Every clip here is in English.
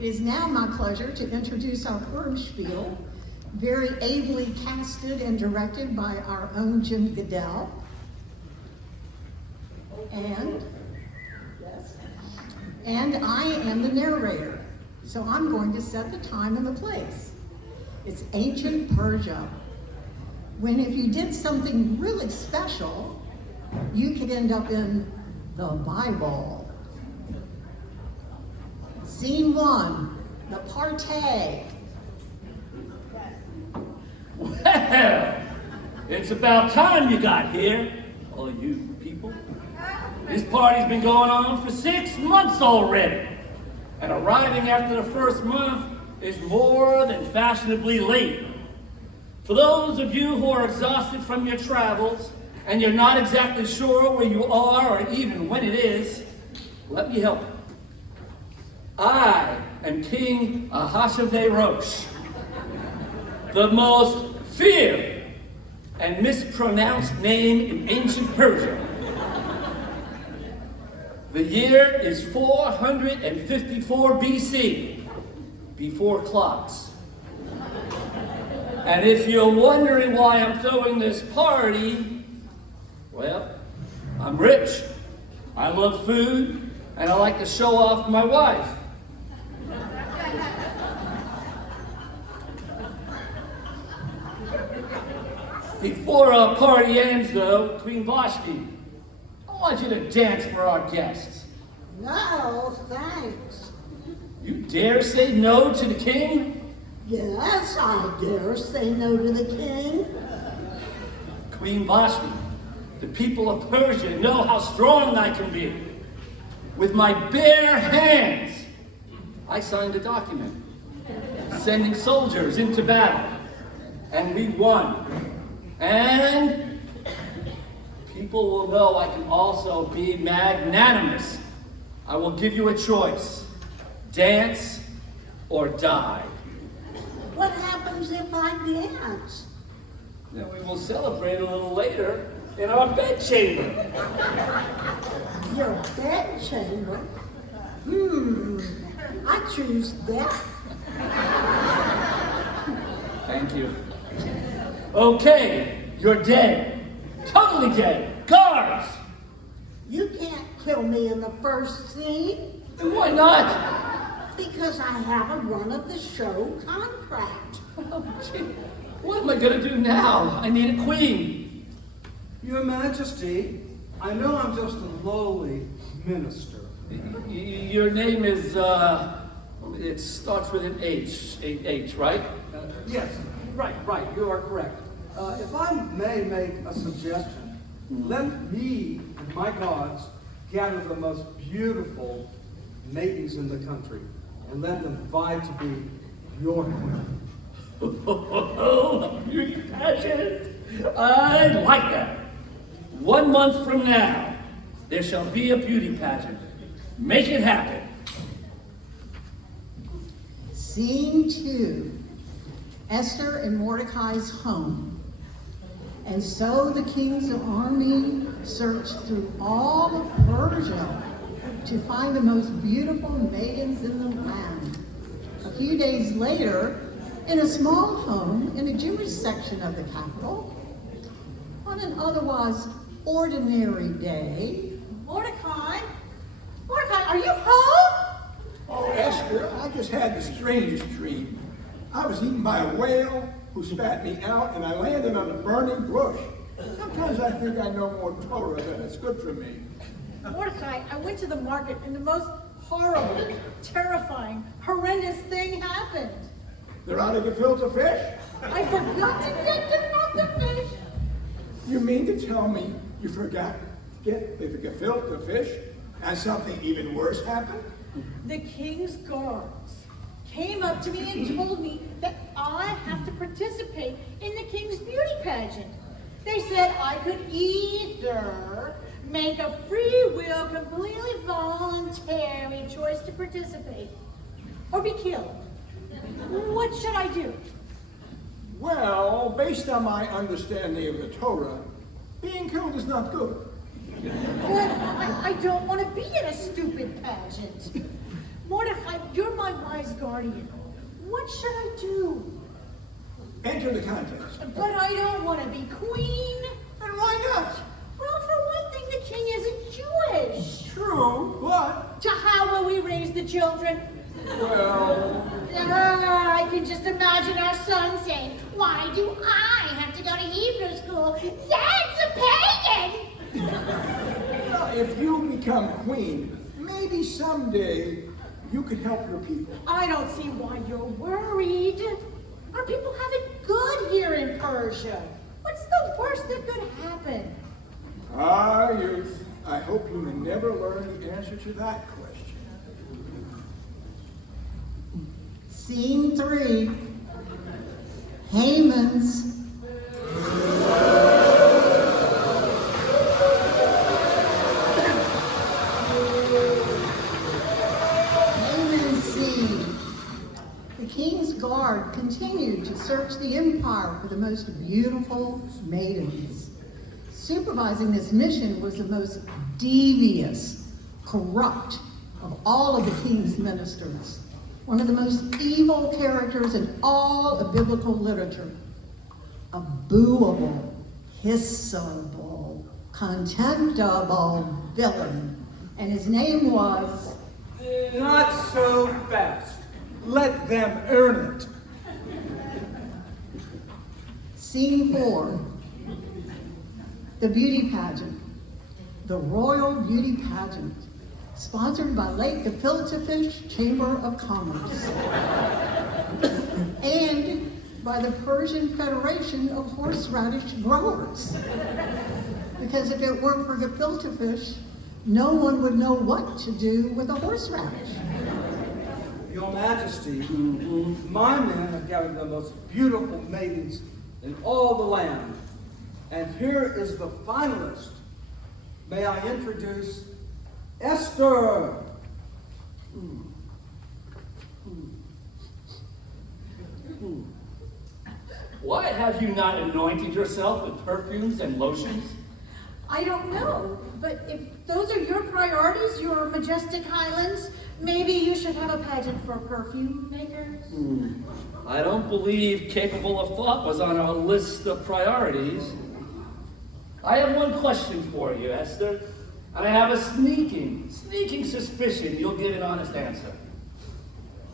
It is now my pleasure to introduce our Purim Spiel, very ably casted and directed by our own Jim Goodell. And I am the narrator, so I'm going to set the time and the place. It's ancient Persia, when if you did something really special, you could end up in the Bible. Scene 1, the party. Well, it's about time you got here, all you people. This party's been going on for 6 months already, and arriving after the first month is more than fashionably late. For those of you who are exhausted from your travels, and you're not exactly sure where you are or even when it is, let me help you. I am King Ahasuerus, the most feared and mispronounced name in ancient Persia. The year is 454 BC, before clocks. And if you're wondering why I'm throwing this party, well, I'm rich, I love food, and I like to show off my wife. Before our party ends, though, Queen Vashti, I want you to dance for our guests. No, thanks. You dare say no to the king? Yes, I dare say no to the king. Queen Vashti, the people of Persia know how strong I can be. With my bare hands, I signed a document, sending soldiers into battle, and we won. And people will know I can also be magnanimous. I will give you a choice, dance or die. What happens if I dance? Then we will celebrate a little later in our bedchamber. Your bedchamber? I choose that. Thank you. Okay, you're dead. Totally dead. Guards! You can't kill me in the first scene. And why not? Because I have a run-of-the-show contract. Oh, gee. What am I going to do now? I need a queen. Your Majesty, I know I'm just a lowly minister. Your name is, it starts with an H, right? Yes, right, you are correct. If I may make a suggestion, let me and my gods gather the most beautiful maidens in the country and let them vie to be your queen. Oh, a beauty pageant. I like that. 1 month from now, there shall be a beauty pageant. Make it happen. Scene 2, Esther and Mordecai's home. And so the king's army searched through all of Persia to find the most beautiful maidens in the land. A few days later, in a small home in a Jewish section of the capital, on an otherwise ordinary day, Mordecai, are you home? Oh, Esther, I just had the strangest dream. I was eaten by a whale who spat me out, and I landed on a burning bush. Sometimes I think I know more Torah than is good for me. Mordecai, I went to the market and the most horrible, terrifying, horrendous thing happened. They're out of gefilte fish? I forgot to get the fish. You mean to tell me you forgot to get the gefilte fish and something even worse happened? The king's guards came up to me and told me that I have to participate in the king's beauty pageant. They said I could either make a free will, completely voluntary choice to participate, or be killed. What should I do? Well, based on my understanding of the Torah, being killed is not good. But I don't want to be in a stupid pageant. Mordecai, you're my wife. Mordecai's guardian. What should I do? Enter the contest. But I don't want to be queen. And why not? Well, for one thing, the king isn't Jewish. True, but, So how will we raise the children? well, I can just imagine our son saying, "Why do I have to go to Hebrew school? That's a pagan!" if you become queen, maybe someday you could help your people. I don't see why you're worried. Our people have it good here in Persia. What's the worst that could happen? Ah, youth, I hope you may never learn the answer to that question. Scene 3. Haman's. Haman's scene. The king's guard continued to search the empire for the most beautiful maidens. Supervising this mission was the most devious, corrupt of all of the king's ministers. One of the most evil characters in all of biblical literature. A booable, hissable, contemptible villain. And his name was... Not so fast. Let them earn it. Scene 4. The beauty pageant. The royal beauty pageant. Sponsored by Lake Gefilte Fish Chamber of Commerce. And by the Persian Federation of Horseradish Growers. Because if it weren't for gefilte fish, no one would know what to do with a horseradish. Your Majesty, my men have gathered the most beautiful maidens in all the land. And here is the finalist. May I introduce Esther. Why have you not anointed yourself with perfumes and lotions? I don't know, but if those are your priorities, your majestic highlands, maybe you should have a pageant for perfume makers. I don't believe capable of thought was on our list of priorities. I have one question for you, Esther, and I have a sneaking suspicion you'll give an honest answer.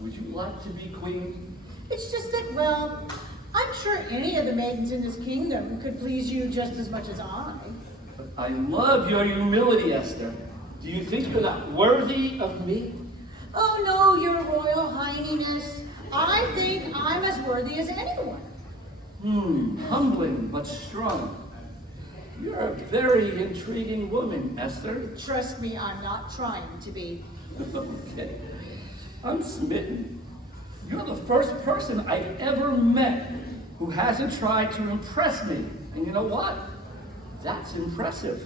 Would you like to be queen? It's just that, well, I'm sure any of the maidens in this kingdom could please you just as much as I. I love your humility, Esther. Do you think you're not worthy of me? Oh no, your royal highness. I think I'm as worthy as anyone. Humbling but strong. You're a very intriguing woman, Esther. Trust me, I'm not trying to be. Okay. I'm smitten. You're the first person I've ever met who hasn't tried to impress me. And you know what? That's impressive.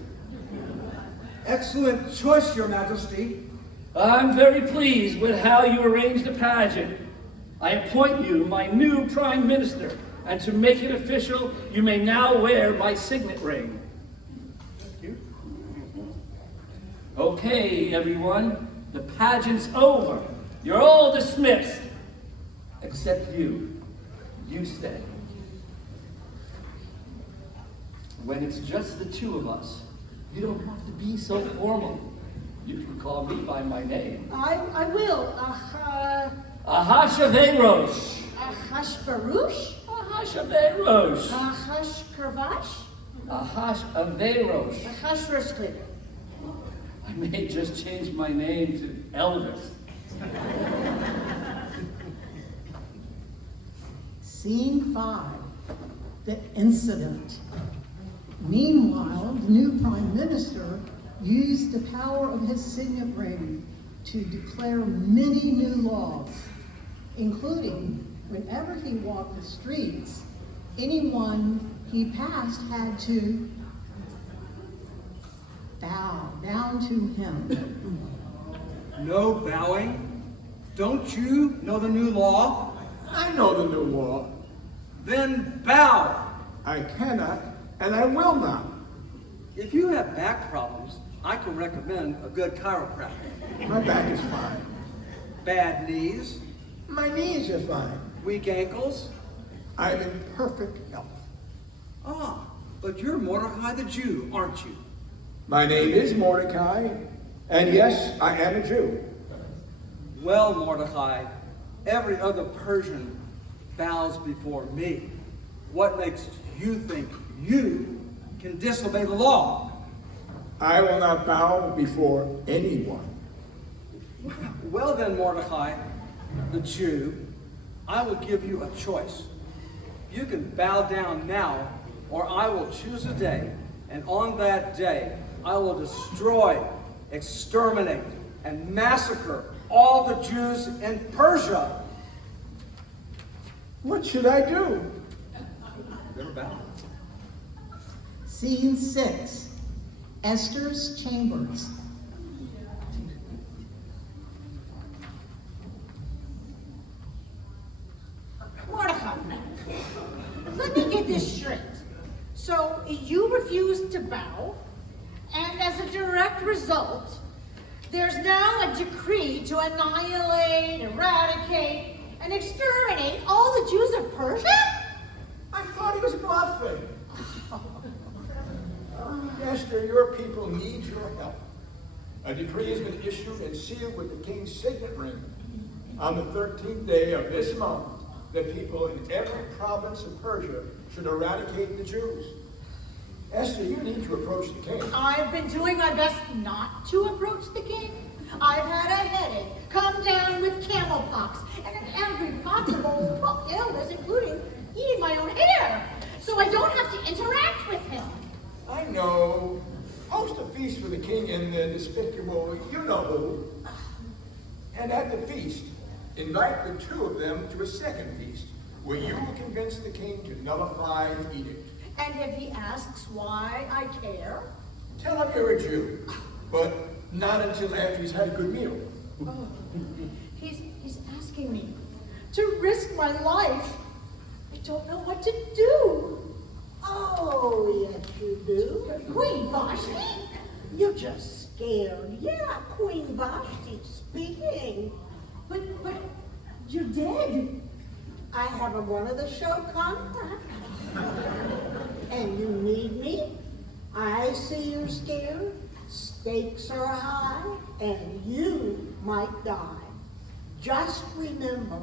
Excellent choice, Your Majesty. I'm very pleased with how you arranged the pageant. I appoint you my new Prime Minister, and to make it official, you may now wear my signet ring. Thank you. Okay, everyone, the pageant's over. You're all dismissed, except you. You stay. When it's just the two of us, you don't have to be so formal. You can call me by my name. I will. Ahasuerus. Ahashverosh? Ahasuerus. Ahashkarvash? Ahasuerus. Ahashvershklit. I may just change my name to Elvis. Scene 5. The incident. Meanwhile, the new prime minister used the power of his signet ring to declare many new laws, including whenever he walked the streets, anyone he passed had to bow down to him. No bowing? Don't you know the new law? I know the new law. Then bow. I cannot, and I will not. If you have back problems, I can recommend a good chiropractor. My back is fine. Bad knees? My knees are fine. Weak ankles? I'm in perfect health. Ah, but you're Mordecai the Jew, aren't you? My name is Mordecai, and yes, I am a Jew. Well, Mordecai, every other Persian bows before me. What makes you think you can disobey the law? I will not bow before anyone. Well then, Mordecai, the Jew, I will give you a choice. You can bow down now, or I will choose a day, and on that day, I will destroy, exterminate, and massacre all the Jews in Persia. What should I do? Never bow. Scene 6, Esther's chambers. Mordecai, let me get this straight. So you refused to bow, and as a direct result, there's now a decree to annihilate, eradicate, and exterminate all the Jews of Persia? I thought he was bluffing. Esther, your people need your help. A decree has been issued and sealed with the king's signet ring. On the 13th day of this month, the people in every province of Persia should eradicate the Jews. Esther, you need to approach the king. I've been doing my best not to approach the king. I've had a headache, come down with camel pox, and every possible illness, including eating my own hair, so I don't have to interact with him. I know. Host a feast for the king and the despicable you-know-who. And at the feast, invite the two of them to a second feast, where you will convince the king to nullify the edict. And if he asks why I care? Tell him you're a Jew, but not until after he's had a good meal. Oh, he's asking me to risk my life. I don't know what to do. Oh, yes you do. Queen Vashti? You're just scared. Yeah, Queen Vashti speaking. But you're dead. I have a one of the show contract. And you need me? I see you're scared. Stakes are high, and you might die. Just remember,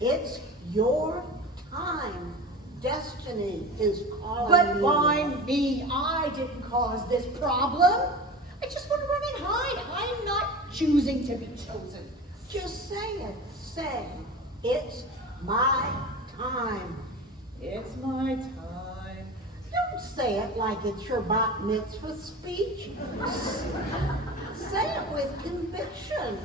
it's your time. Destiny is calling But you. why me? I didn't cause this problem. I just want to run and hide. I'm not choosing to be chosen. Just say it. Say, it's my time. It's my time. Don't say it like it's your bat mitzvah speech. Say it with conviction.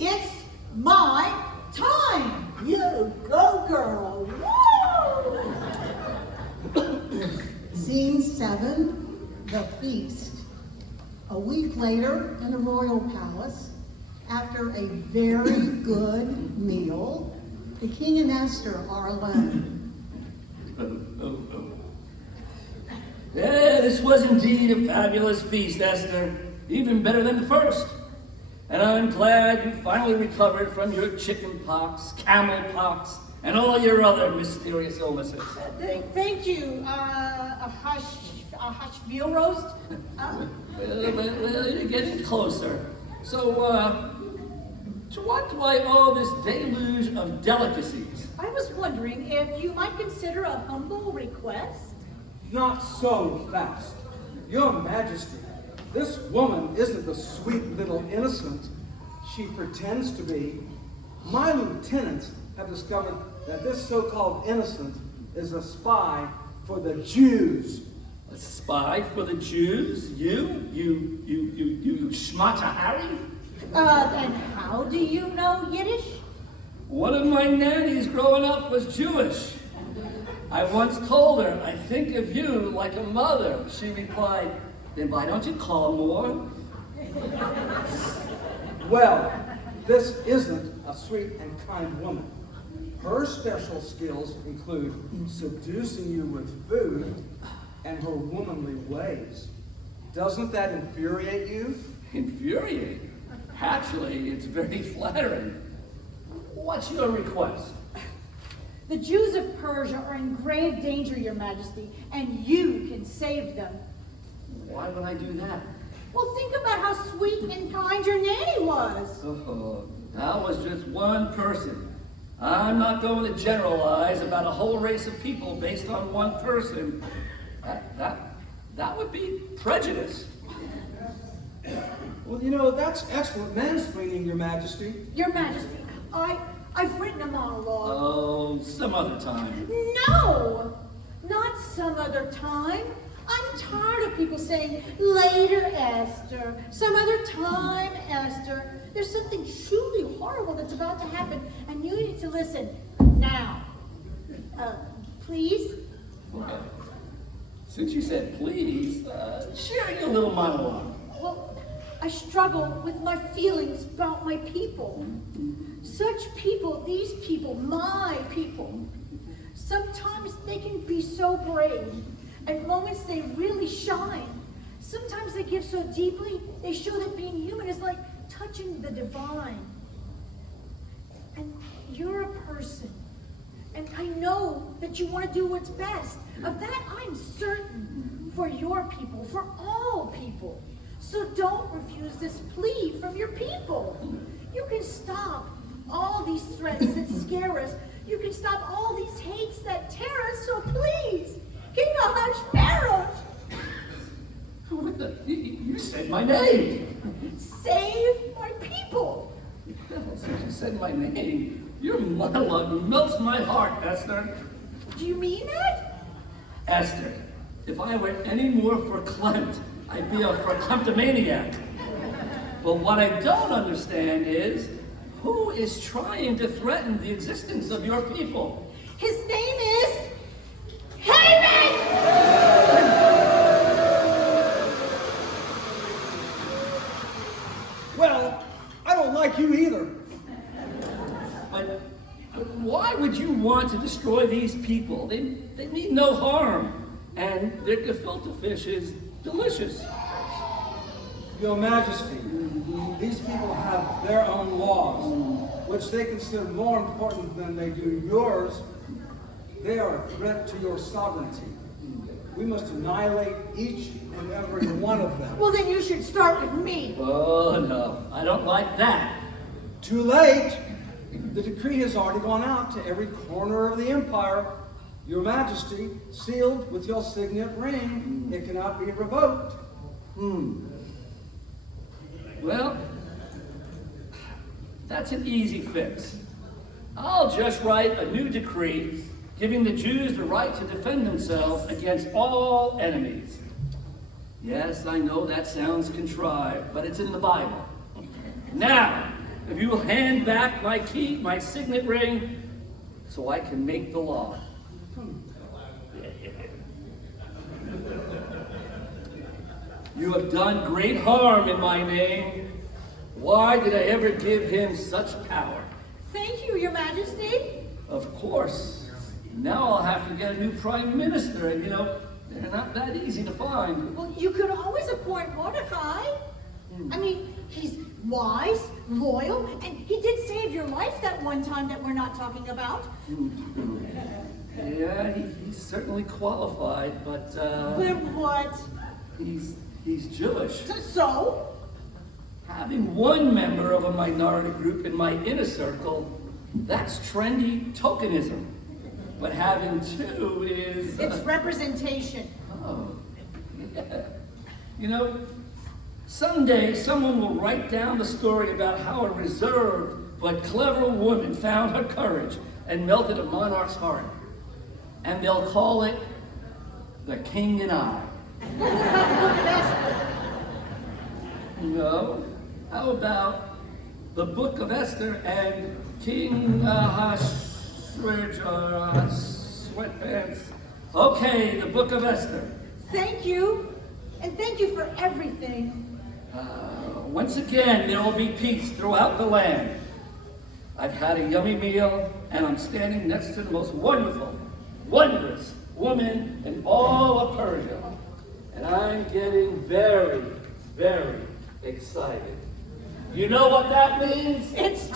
It's my time. You go, girl. Woo! Scene 7, the feast. A week later in the royal palace, after a very good meal, the king and Esther are alone. Yeah, this was indeed a fabulous feast, Esther. Even better than the first. And I'm glad you finally recovered from your chicken pox, camel pox, and all your other mysterious illnesses. Thank you. A hush veal roast. Well, you're getting closer. So, to what do I owe this deluge of delicacies? I was wondering if you might consider a humble request. Not so fast. Your Majesty, this woman isn't the sweet little innocent she pretends to be. My lieutenants have discovered that this so-called innocent is a spy for the Jews. A spy for the Jews? You schmata Harry? And how do you know Yiddish? One of my nannies growing up was Jewish. I once told her, I think of you like a mother. She replied, then why don't you call more? Well, this isn't a sweet and kind woman. Her special skills include seducing you with food and her womanly ways. Doesn't that infuriate you? Infuriate? Actually, it's very flattering. What's your request? The Jews of Persia are in grave danger, Your Majesty, and you can save them. Why would I do that? Well, think about how sweet and kind your nanny was. Oh, that was just one person. I'm not going to generalize about a whole race of people based on one person. That would be prejudice. Well, you know, that's excellent mansplaining, Your Majesty. Your Majesty, I've written a monologue. Oh, some other time. No, not some other time. I'm tired of people saying, later, Esther, some other time, Esther. There's something truly horrible that's about to happen, and you need to listen now. Please? Okay. Since you said please, share your little monologue. Well, I struggle with my feelings about my people. Such people, these people, my people. Sometimes they can be so brave. At moments they really shine. Sometimes they give so deeply, they show that being human is like touching the divine. And you're a person. And I know that you want to do what's best. Of that I'm certain. For your people, for all people. So don't refuse this plea from your people. You can stop all these threats that scare us. You can stop all these hates that tear us, so please, King Ahasuerus, What the? You said my name. save my people. Since you said my name, your monologue melts my heart, Esther. Do you mean that? Esther, if I were any more verklempt, I'd be a verklemtomaniac. But what I don't understand is, who is trying to threaten the existence of your people? His name is Haman! Well, I don't like you either. But why would you want to destroy these people? They mean no harm, and their gefilte fish is delicious. Your Majesty, these people have their own laws, which they consider more important than they do yours. They are a threat to your sovereignty. We must annihilate each and every one of them. Well, then you should start with me. Oh no, I don't like that. Too late. The decree has already gone out to every corner of the empire. Your Majesty, sealed with your signet ring, it cannot be revoked. Well, that's an easy fix. I'll just write a new decree giving the Jews the right to defend themselves against all enemies. Yes, I know that sounds contrived, but it's in the Bible. Now, if you will hand back my key, my signet ring, so I can make the law. You have done great harm in my name. Why did I ever give him such power? Thank you, Your Majesty. Of course. Now I'll have to get a new prime minister, and they're not that easy to find. Well, you could always appoint Mordecai. I mean, he's wise, loyal, and he did save your life that one time that we're not talking about. Yeah, he's certainly qualified, but But what? he's Jewish. So? Having one member of a minority group in my inner circle, that's trendy tokenism. But having two is... It's representation. Oh, yeah. Someday someone will write down the story about how a reserved but clever woman found her courage and melted a monarch's heart. And they'll call it The King and I. No? How about The Book of Esther and King Sweatpants? Okay, The Book of Esther. Thank you. And thank you for everything. Once again, there will be peace throughout the land. I've had a yummy meal, and I'm standing next to the most wonderful, wondrous woman in all of Persia. And I'm getting very, very excited. You know what that means? It's